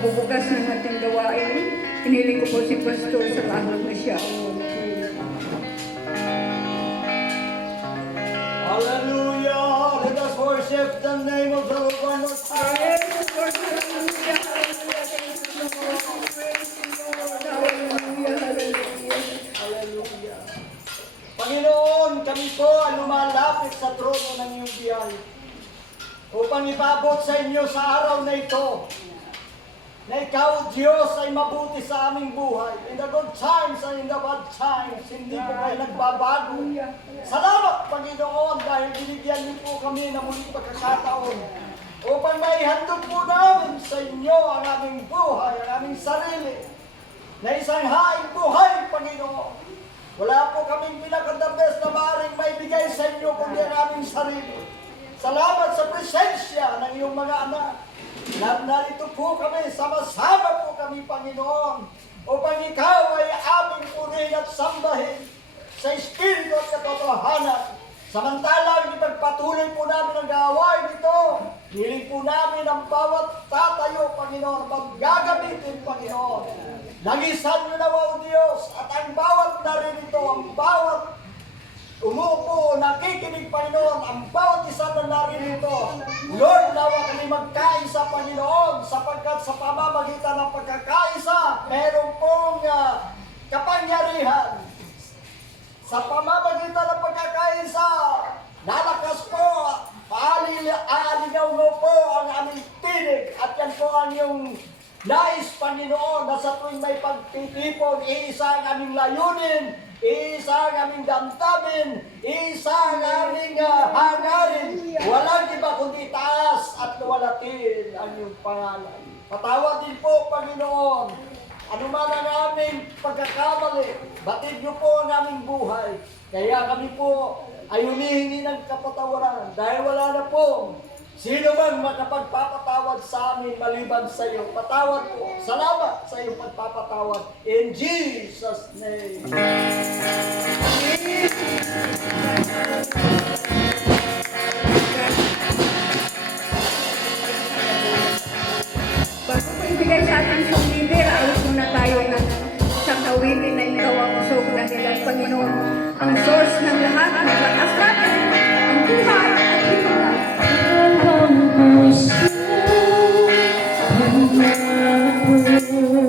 pagbubukas ng ating gawain. Hiniling ko po si Pastor sa lahat na siya. Hallelujah! Let us worship the name of the Lord one more time. Hallelujah! Panginoon, kami po ay lumalapit sa trono ng iyong biyaya upang ipabot sa inyo sa araw na ito na ikaw, Diyos, ay mabuti sa aming buhay. In the good times and in the bad times, hindi po kayo nagbabago. Salamat, Panginoon, dahil binigyan niyo po kami ng muling pagkakataon upang maihandog po namin sa inyo ang aming buhay, ang aming sarili, na isang haing buhay, Panginoon. Wala po kaming pinaka-the-best na maaaring maibigay sa inyo kundi ang aming sarili. Salamat sa presensya ng iyong mga anak. Narito po kami, sama-sama po kami, Panginoon, upang ikaw ay aming purihin at sambahin sa Espiritu at katotohanan. Samantalang ipagpatuloy po namin ang gawain ito, hiling po namin ang bawat tatayo, Panginoon, maggagamitin, Panginoon. Langisan niyo nawa, O Diyos, at ang bawat naririto, ang bawat umupo, nakikinig, Panginoon, ang bawat isa na naririto. Lord, nawa kami magkaisa, Panginoon, sapagkat sa pamamagitan ng pagkakaisa, meron pong kapangyarihan. Sa pamamagitan ng pagkakaisa, lalakas po, aalinaw mo po ang aming tinig, at yan po ang iyong nais, Panginoon, na sa tuwing may pagtitipon, iisa ang aming layunin, isa ang aming damdamin, isa ang aming hangarin. Walang iba kundi taas at luwalatin ang iyong pangalan. Patawad din po, Panginoon, ano man ang aming pagkakamali, batid niyo po ang aming buhay. Kaya kami po ay humihingi ng kapatawaran dahil wala na po sino man makapagpapatawad sa amin maliban sa iyo. Patawad po. Salamat sa iyong pagpapatawad. In Jesus' name. Bago po ibigay sa ating song leader, ayos muna tayo ng isang awitin na ikaw ang usog na nilang Panginoon. Ang source ng lahat, ng lakas natin, ang buhay at himala. Ang puso, ang mga puso.